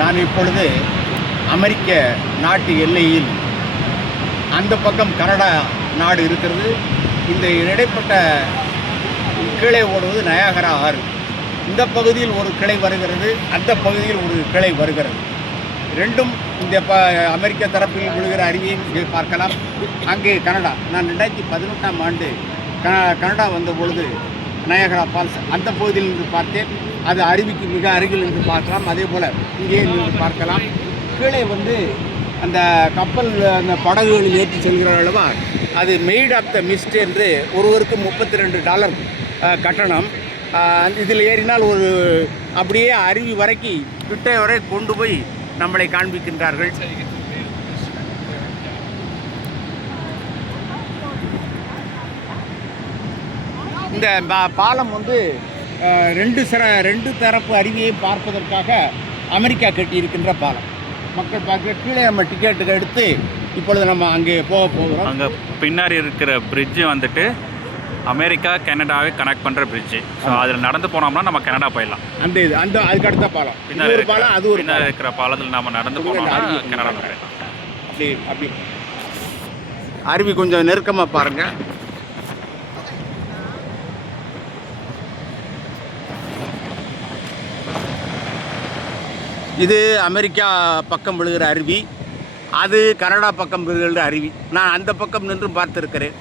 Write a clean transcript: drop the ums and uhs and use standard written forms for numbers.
நான் இப்பொழுது அமெரிக்க நாட்டு எல்லையில் அந்த பக்கம் கனடா நாடு இருக்கிறது. இந்த இடைப்பட்ட கீழே ஓடுவது நயாகரா ஆறு. இந்த பகுதியில் ஒரு கிளை வருகிறது, அந்த பகுதியில் ஒரு கிளை வருகிறது. ரெண்டும் இந்த அமெரிக்க தரப்பில் விழுகிற அருவியை இங்கே பார்க்கலாம். அங்கே கனடா, நான் 2018ஆம் ஆண்டு கனடா வந்த பொழுது நயாகரா ஃபால்ஸ் அந்த பகுதியில் இருந்து பார்த்தேன். அது அருவிக்கு மிக அருகில் இருந்து பார்க்கலாம். அதே போல் இங்கே நின்று பார்க்கலாம். கீழே அந்த கப்பல் அந்த படகுகளில் ஏற்றி செல்கிற அளவா அது மெய்ட் ஆஃப் த மிஸ்ட் என்று ஒருவருக்கு $32 கட்டணம். இதில் ஏறினால் அப்படியே அருவி வரைக்கும் கிட்டே வரை கொண்டு போய் நம்மளை காண்பிக்கின்றார்கள். இந்த பாலம் ரெண்டு தரப்பு அருவியை பார்ப்பதற்காக அமெரிக்கா கட்டியிருக்கின்ற பாலம். மக்கள் பார்க்க கீழே நம்ம டிக்கெட்டுக்கு எடுத்து இப்பொழுது நம்ம அங்கே போகிறோம். அங்கே பின்னாடி இருக்கிற பிரிட்ஜு அமெரிக்கா கனடாவை கனெக்ட் பண்ணுற பிரிட்ஜு. ஸோ அதில் நடந்து போனோம்னா நம்ம கனடா போயிடலாம். அதுக்கு அடுத்த பாலம் பின்னாடி ஒரு பாலம், அது ஒரு பின்னாடி இருக்கிற பாலத்தில் நம்ம நடந்து போனோம்னா கனடா போயிடலாம். அப்படி அருவி கொஞ்சம் நெருக்கமாக பாருங்கள். இது அமெரிக்கா பக்கம் விழுகிற அருவி, அது கனடா பக்கம் விழுகிற அருவி. நான் அந்த பக்கம் நின்று பார்த்துருக்கிறேன்.